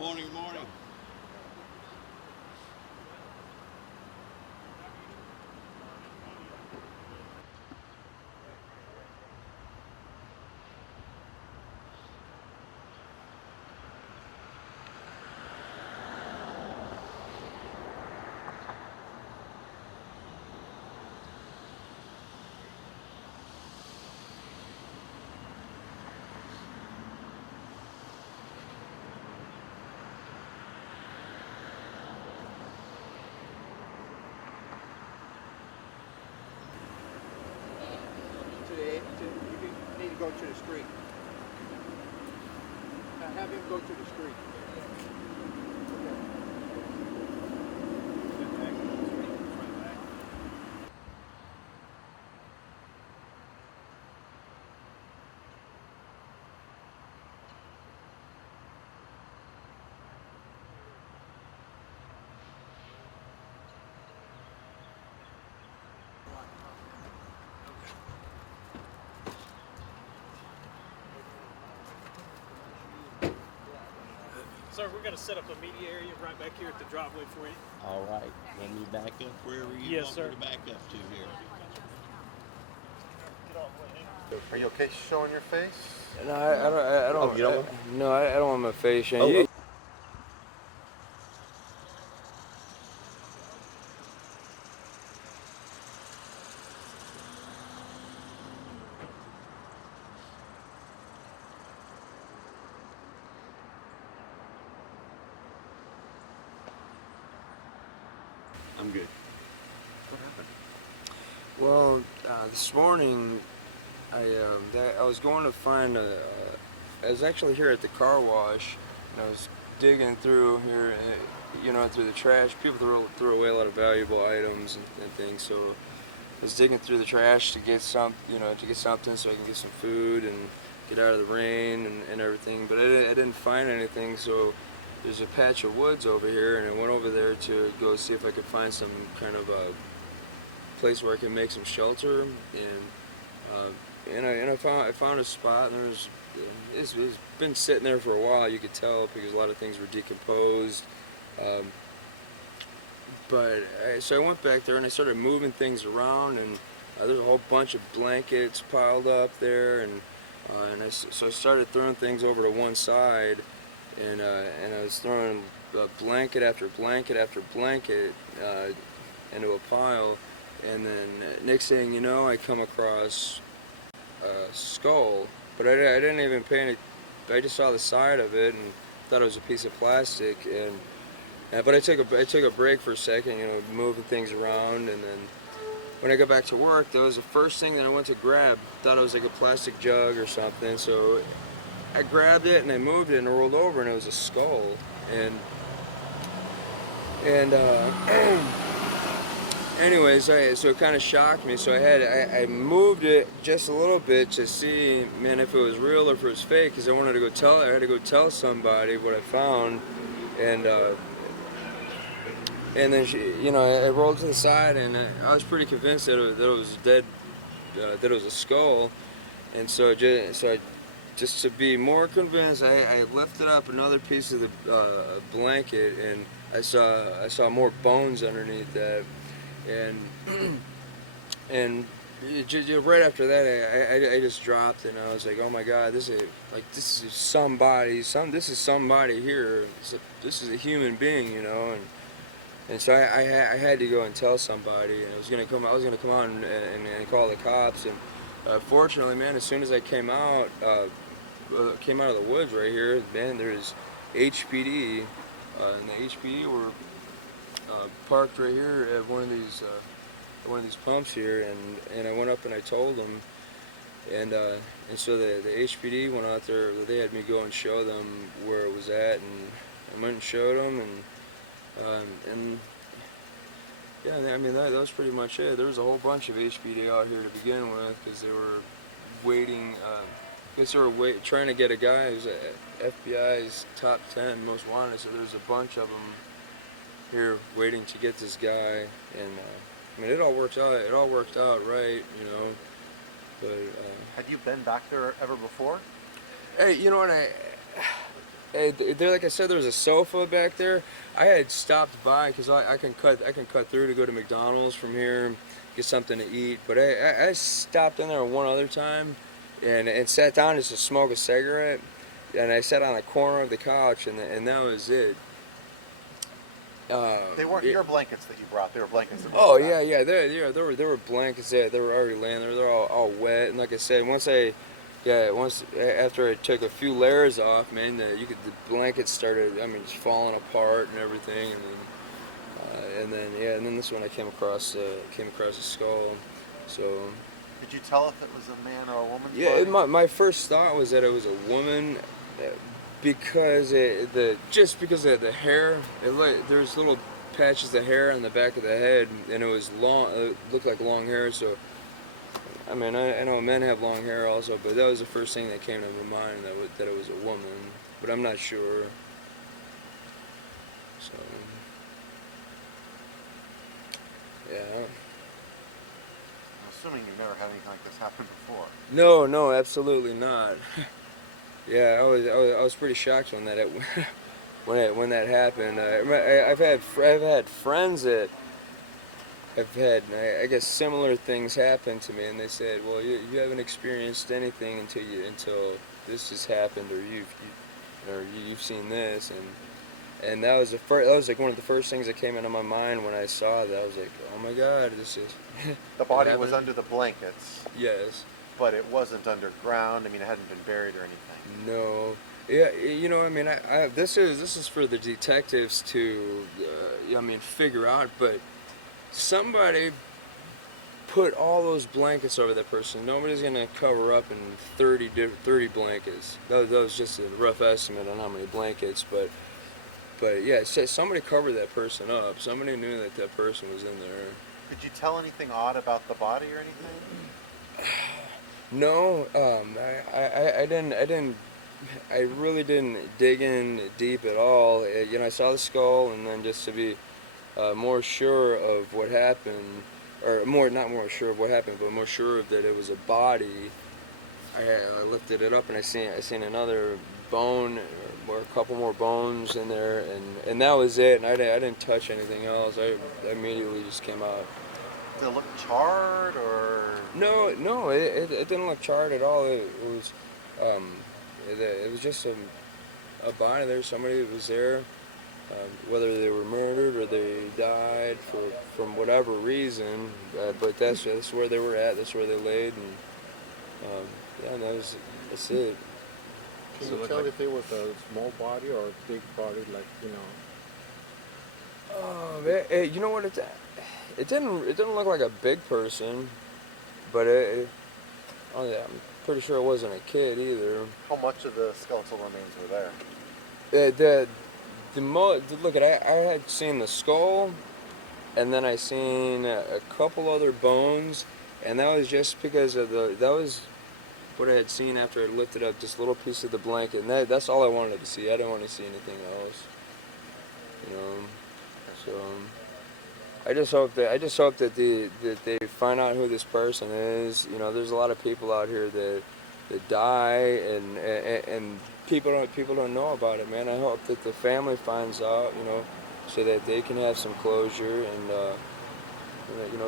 Morning, morning. You need to go to the street. Have him go to the street. Sir, we're going to set up a media area right back here at the driveway for you. All right. Let me back up wherever you Yes, want sir. me to back up to here. Get all the way in. Are you okay showing your face? No, I don't. Oh, you don't want- No, I don't want my face shown. Oh, I'm good. What happened? Well, this morning, I was going to find I was actually here at the car wash, and I was digging through here, through the trash. People throw away a lot of valuable items and things, so I was digging through the trash to get something so I can get some food and get out of the rain and everything. But I didn't find anything, so there's a patch of woods over here, and I went over there to go see if I could find some kind of a place where I can make some shelter. And I found a spot, and it's been sitting there for a while. You could tell because a lot of things were decomposed. So I went back there and I started moving things around, and there's a whole bunch of blankets piled up there, so I started throwing things over to one side, and I was throwing blanket after blanket after blanket into a pile, and then next thing you know, I come across a skull, but I didn't even pay any. I just saw the side of it and thought it was a piece of plastic, but I took a break for a second, moving things around, and then when I got back to work, that was the first thing that I went to grab. Thought it was like a plastic jug or something, so I grabbed it and I moved it and rolled over, and it was a skull. Anyways, so it kind of shocked me. So I moved it just a little bit to see, man, if it was real or if it was fake, because I wanted to go tell. I had to go tell somebody what I found, and then I rolled to the side, and I was pretty convinced that it was dead, that it was a skull, and so just to be more convinced, I lifted up another piece of the blanket, and I saw more bones underneath that, and right after that, I just dropped, and I was like, oh my God, this is somebody. This is somebody here. This is a human being, And so I had to go and tell somebody, and I was gonna come out and call the cops, and fortunately, man, as soon as I came out of the woods right here, man, there's HPD, and the HPD were parked right here at one of these pumps here, and I went up and I told them, and so the HPD went out there. They had me go and show them where it was at, and I went and showed them, and yeah, I mean that was pretty much it. There was a whole bunch of HPD out here to begin with, because they were waiting. I guess they were trying to get a guy who's FBI's top 10 most wanted. So there's a bunch of them here waiting to get this guy, and I mean it all worked out. It all worked out right, But Had you been back there ever before? hey, you know what? There, like I said, there was a sofa back there. I had stopped by because I can cut through to go to McDonald's from here, get something to eat. But I stopped in there one other time, and sat down just to smoke a cigarette, and I sat on the corner of the couch, and that was it. They weren't your blankets that you brought. They were blankets that Oh were yeah, yeah. There were blankets there. They were already laying there. They're all wet. And like I said, once after I took a few layers off, man, the blankets started. I mean, just falling apart and everything. And then this one I came across the skull. So. Did you tell if it was a man or a woman's Yeah, body? my first thought was that it was a woman. Because because of the hair, there's little patches of hair on the back of the head, and it was long. It looked like long hair. So, I mean, I know men have long hair also, but that was the first thing that came to my mind, that it was a woman. But I'm not sure. So, yeah. I'm assuming you've never had anything like this happen before. No, absolutely not. Yeah, I was pretty shocked when when that happened. I've had friends that have had, I guess, similar things happen to me, and they said, well, you haven't experienced anything until this has happened, or you've seen this, and that was like one of the first things that came into my mind when I saw that. I was like, oh my God, this is. The body was under the blankets. Yes. But it wasn't underground. I mean, it hadn't been buried or anything. No, yeah, I mean, this is for the detectives to, figure out. But somebody put all those blankets over that person. Nobody's gonna cover up in 30 blankets. That was just a rough estimate on how many blankets, but yeah, somebody covered that person up. Somebody knew that person was in there. Did you tell anything odd about the body or anything? No, I really didn't dig in deep at all. I saw the skull, and then just to be more sure of what happened, or not more sure of what happened, but more sure of that it was a body. I lifted it up, and I seen another bone, or a couple more bones in there, and that was it. And I didn't touch anything else. I immediately just came out. Did it look charred or? No, it didn't look charred at all. It was just a body there. Somebody was there, whether they were murdered or they died from whatever reason. But that's where they were at. That's where they laid, and that's it. Can you tell if it was a small body or a big body, like, You know what? It didn't look like a big person, but I'm pretty sure it wasn't a kid either. How much of the skeletal remains were there? I had seen the skull, and then I seen a couple other bones, and that was just because of that was what I had seen after I lifted up this little piece of the blanket, and that's all I wanted to see. I didn't want to see anything else, So. I just hope that they find out who this person is. There's a lot of people out here that die, and people don't know about it, man. I hope that the family finds out, so that they can have some closure, and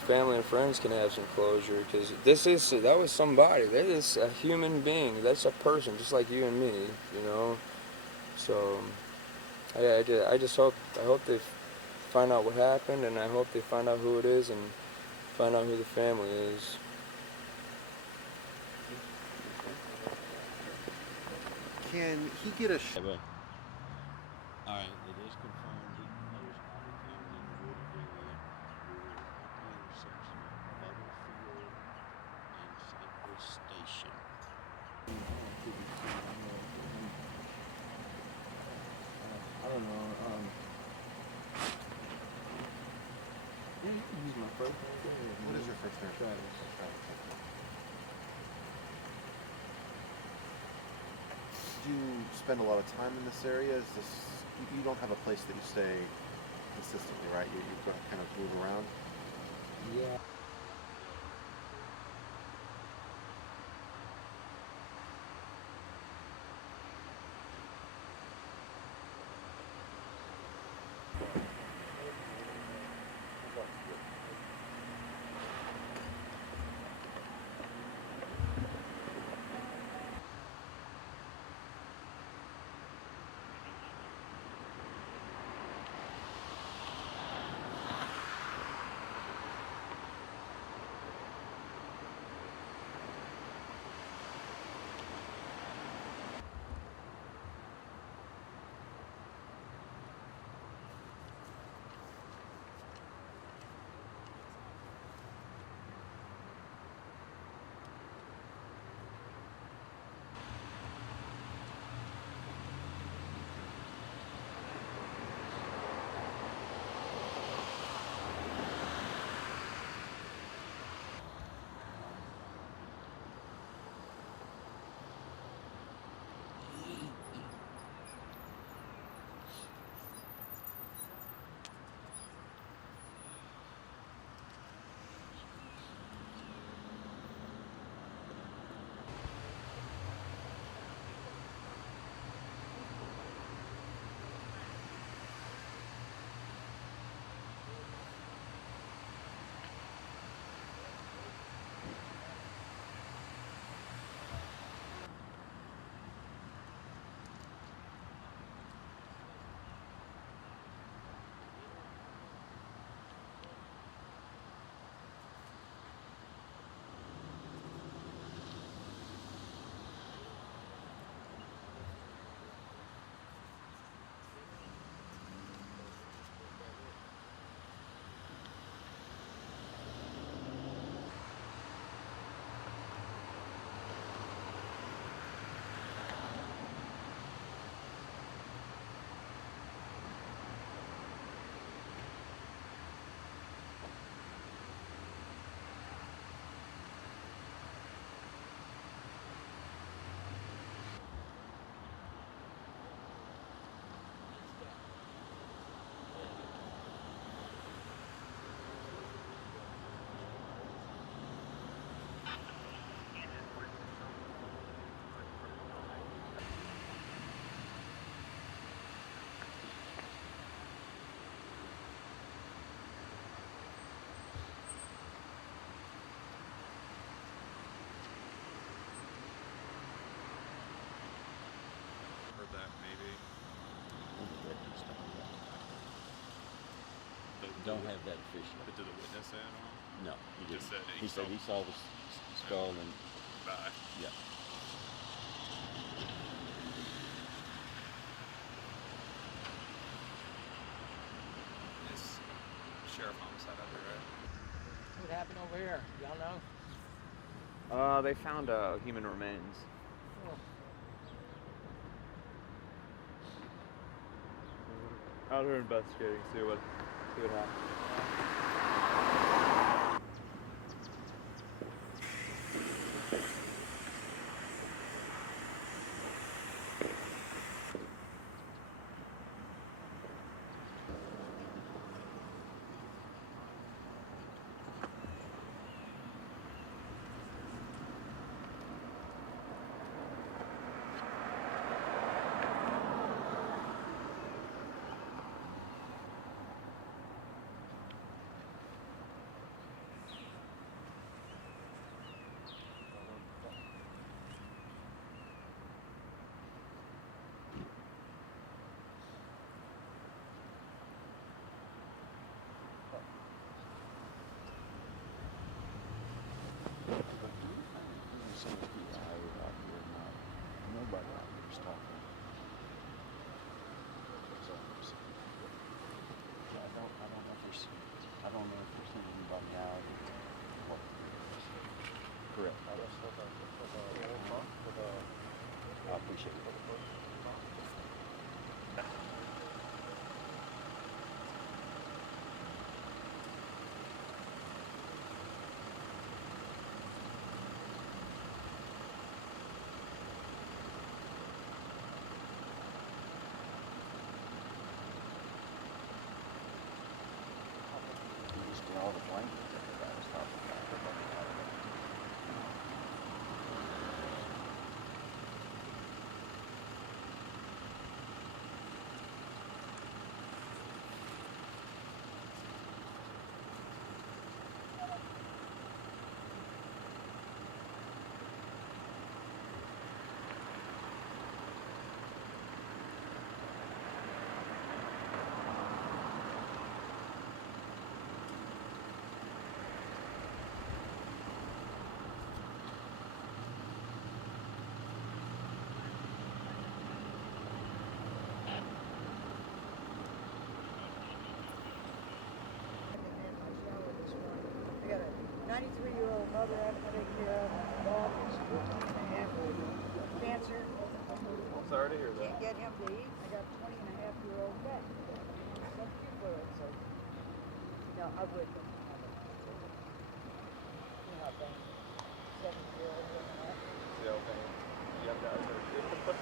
family and friends can have some closure, because that was somebody. That is a human being. That's a person, just like you and me, So I hope they find out what happened, and I hope they find out who it is and find out who the family is. Can he get a? All right, it is confirmed decomposed body found in the wooded area near the intersection of Butterfield and Cypress Station. I don't know. Yeah, you can use my first name. What is your first name? Travis. Do you spend a lot of time in this area? You don't have a place that you stay consistently, right? You kind of move around. Yeah. Don't have that officially. But did the witness say it all? No, he didn't. Just said He said he saw the skull and Bye. yeah. It's sheriff homicide out there, right? What happened over here? Y'all know? They found human remains. Out here investigating, see what happened. Nobody out there is talking. I don't know if there's anybody out or what. Correct. I appreciate it. All the blankets that I was talking about. I got a 93-year-old mother I have to take care of, a dog who's 14 and a half with cancer. I'm sorry to hear that. Can't get him to eat. I got a 20 and a half-year-old cat. Substitute for it, so. No, I would. You know, 7-year-old. See how young guys are.